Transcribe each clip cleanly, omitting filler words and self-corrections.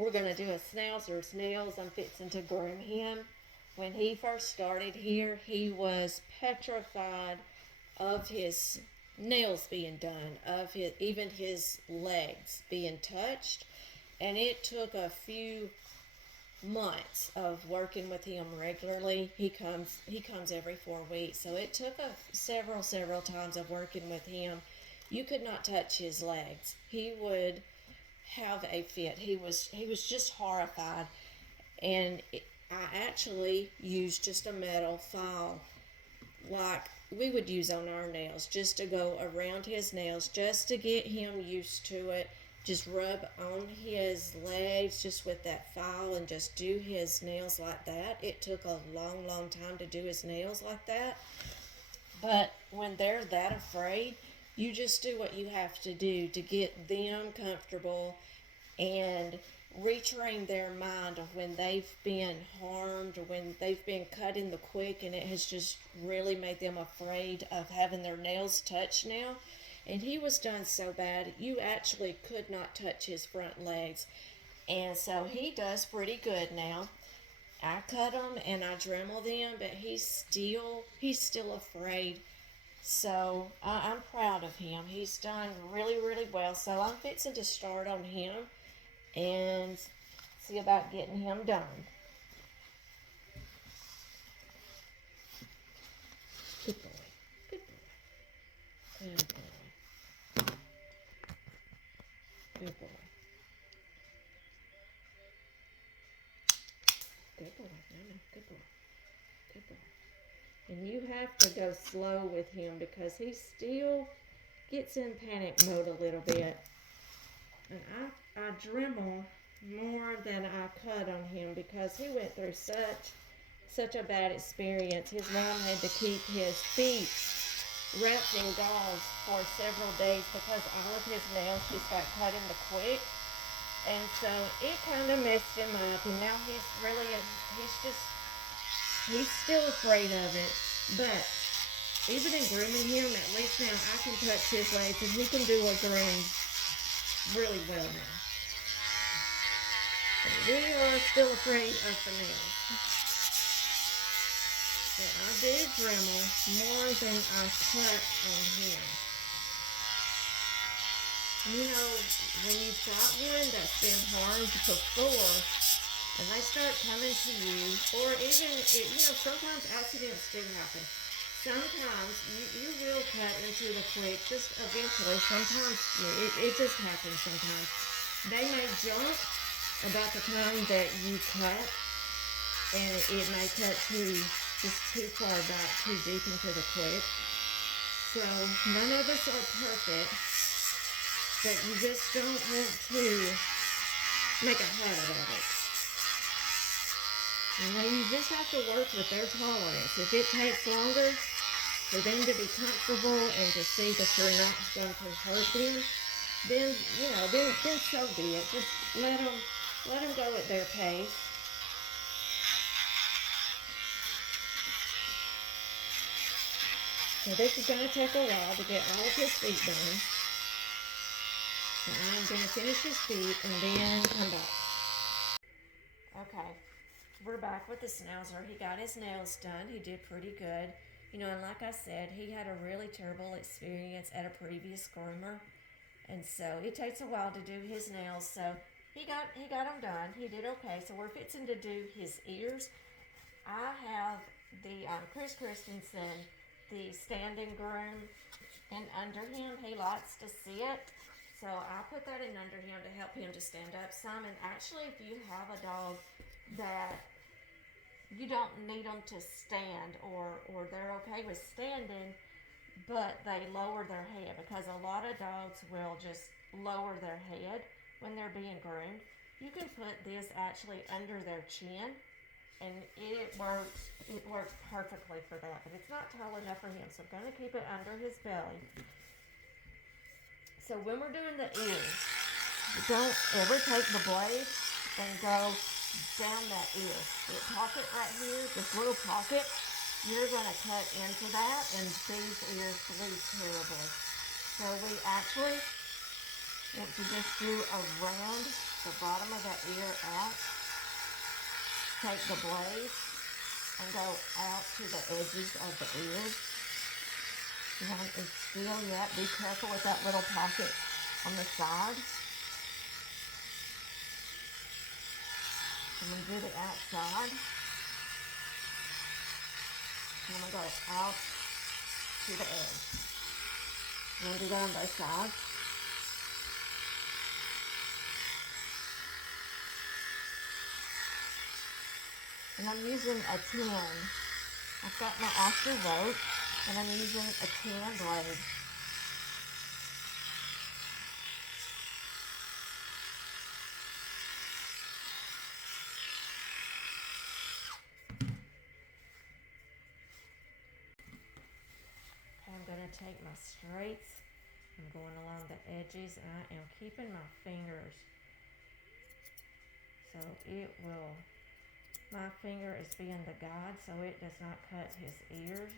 We're going to do a schnauzer's nails. I'm fixing to groom him. When he first started here, he was petrified of his nails being done, of his, even his legs being touched. And it took a few months of working with him regularly. He comes every 4 weeks. So it took several times of working with him. You could not touch his legs. He would have a fit. He was just horrified, and I actually used just a metal file like we would use on our nails, just to go around his nails, just to get him used to it. Just rub on his legs just with that file and just do his nails like that. It took a long time to do his nails like that. But when they're that afraid, you just do what you have to do to get them comfortable and retrain their mind of when they've been harmed or when they've been cut in the quick, and it has just really made them afraid of having their nails touched now. And he was done so bad, you actually could not touch his front legs. And so he does pretty good now. I cut them and I Dremel them, but he's still afraid. So I'm proud of him. He's done really well. So I'm fixing to start on him and see about getting him done. Good boy. Good boy. Good boy. Good boy. Good boy. No. Good boy. Good boy. And you have to go slow with him because he still gets in panic mode a little bit. And I Dremel more than I cut on him because he went through such a bad experience. His mom had to keep his feet wrapped in gauze for several days because all of his nails just got cut in the quick. And so it kind of messed him up. And now he's still afraid of it. But even in grooming him, at least now I can touch his legs and he can do a groom really well now. But we are still afraid of the nails. But I did Dremel more than I cut on him. You know, when you've got one that's been harmed before, and they start coming to you, or even, sometimes accidents do happen. Sometimes you will cut into the quick, just eventually. Sometimes it just happens sometimes. They may jump about the time that you cut, and it may cut just too far back, too deep into the quick. So none of us are perfect, but you just don't want to make a habit of it. You just have to work with their tolerance. If it takes longer for them to be comfortable and to see that you're not going to hurt them, then so be it. Just let them go at their pace. So this is going to take a while to get all of his feet done. So I'm going to finish his feet and then come back. Okay, we're back with the schnauzer. He got his nails done. He did pretty good. And like I said, he had a really terrible experience at a previous groomer. And so it takes a while to do his nails. So he got them done. He did okay. So we're fixing to do his ears. I have the Chris Christensen, the standing groom, and under him. He likes to sit. So I put that in under him to help him to stand up some. And actually, if you have a dog that you don't need them to stand, or they're okay with standing, but they lower their head, because a lot of dogs will just lower their head when they're being groomed. You can put this actually under their chin, and it works perfectly for that, but it's not tall enough for him, so I'm going to keep it under his belly. So when we're doing the ears, don't ever take the blade and go down that ear. The pocket right here, this little pocket, you're going to cut into that, and these ears bleed terribly. So we actually want to just do a round the bottom of that ear out. Take the blade and go out to the edges of the ears. And it's still yet. Be careful with that little pocket on the side. I'm going to do the outside. I'm going to go out to the edge. I'm going to do that on both sides. And I'm using a 10. I've got my Oscar rope, and I'm using a 10 blade. Okay, I'm going to take my straights. I'm going along the edges, and I am keeping my fingers. So it will, my finger is being the guide so it does not cut his ears.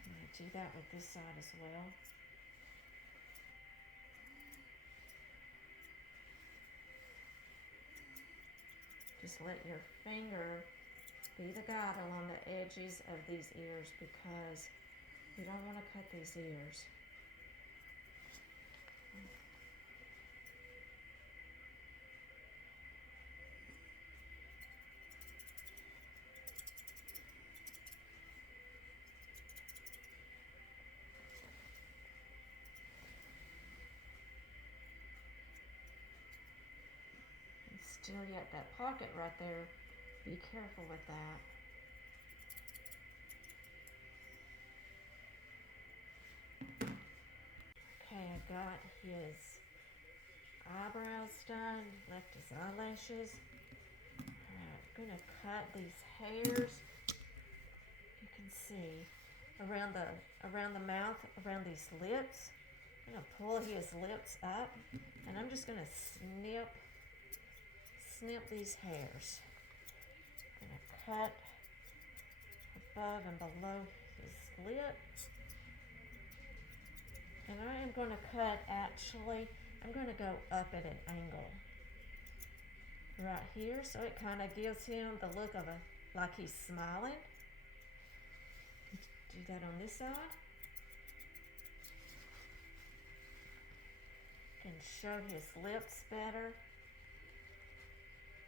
I'm going to do that with this side as well. Just let your finger be the guide along the edges of these ears because you don't want to cut these ears. Still yet that pocket right there. Be careful with that. Okay, I got his eyebrows done, left his eyelashes. Alright, I'm gonna cut these hairs. You can see around the mouth, around these lips. I'm gonna pull his lips up, and I'm just gonna snip these hairs. I'm gonna cut above and below his lip. And I am going to cut, actually, I'm going to go up at an angle right here, so it kind of gives him the look of like he's smiling. Do that on this side. Can show his lips better.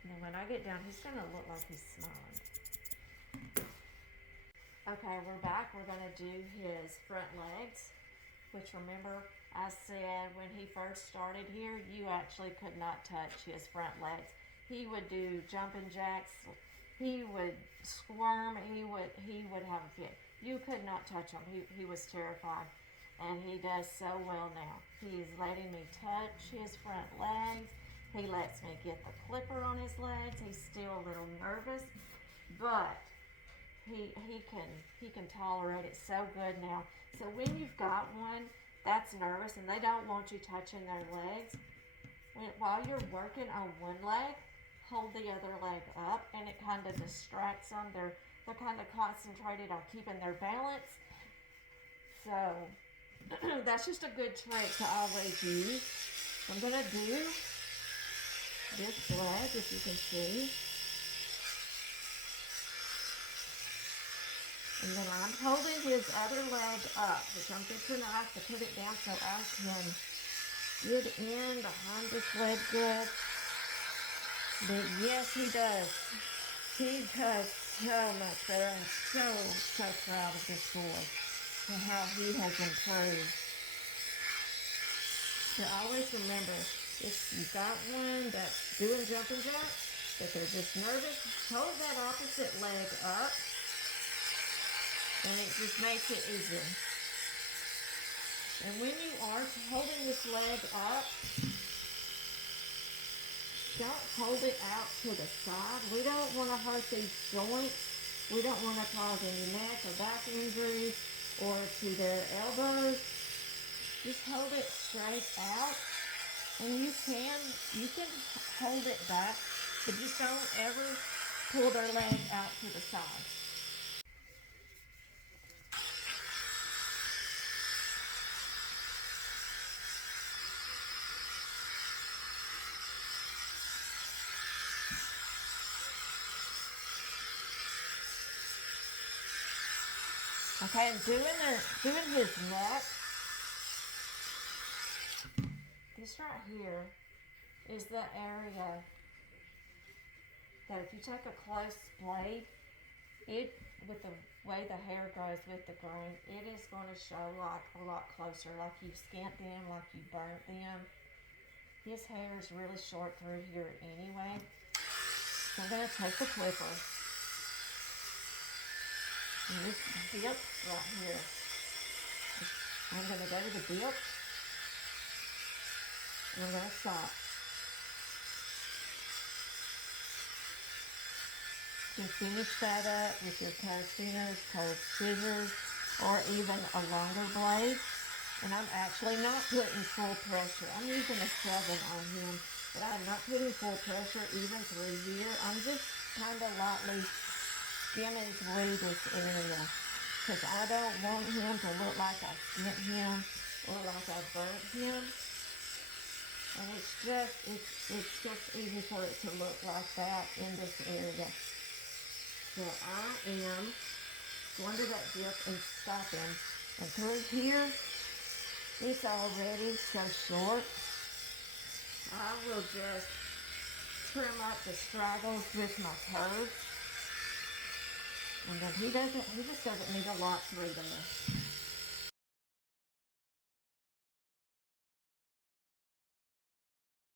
And then when I get down, he's going to look like he's smiling. Okay, we're back. We're going to do his front legs, which remember I said when he first started here, you actually could not touch his front legs. He would do jumping jacks. He would squirm. He would have a fit. You could not touch him. He was terrified. And he does so well now. He's letting me touch his front legs. He lets me get the clipper on his legs. He's still a little nervous, but he can tolerate it so good now. So when you've got one that's nervous and they don't want you touching their legs, while you're working on one leg, hold the other leg up, and it kind of distracts them. They're kind of concentrated on keeping their balance. So that's just a good trick to always use. I'm gonna do this leg, if you can see. And then I'm holding his other leg up, which I'm fixing to put it down so I can get in behind this leg good. But yes, he does. He does so much better. I'm so proud of this boy and how he has improved. So always remember, if you got one that's doing jumping jacks, if they're just nervous, hold that opposite leg up, and it just makes it easier. And when you are holding this leg up, don't hold it out to the side. We don't want to hurt these joints. We don't want to cause any neck or back injuries or to their elbows. Just hold it straight out. And you can hold it back, but just don't ever pull their leg out to the side. Okay, and doing his neck. This right here is the area that if you take a close blade, it with the way the hair grows with the grain, it is going to show like a lot closer, like you skint them, like you burnt them. His hair is really short through here anyway. So I'm going to take the clipper and this dip right here. I'm going to go to the dip and I'm going to stop. You can finish that up with your cold spinners, cold scissors, or even a longer blade. And I'm actually not putting full pressure. I'm using a 7 on him, but I'm not putting full pressure even through here. I'm just kind of lightly skimming through this area because I don't want him to look like I skint him or like I burnt him. And it's just easy for it to look like that in this area. So I am going to that dip and stopping. And through here, it's already so short. I will just trim up the straggles with my curve. And then he just doesn't need a lot through there.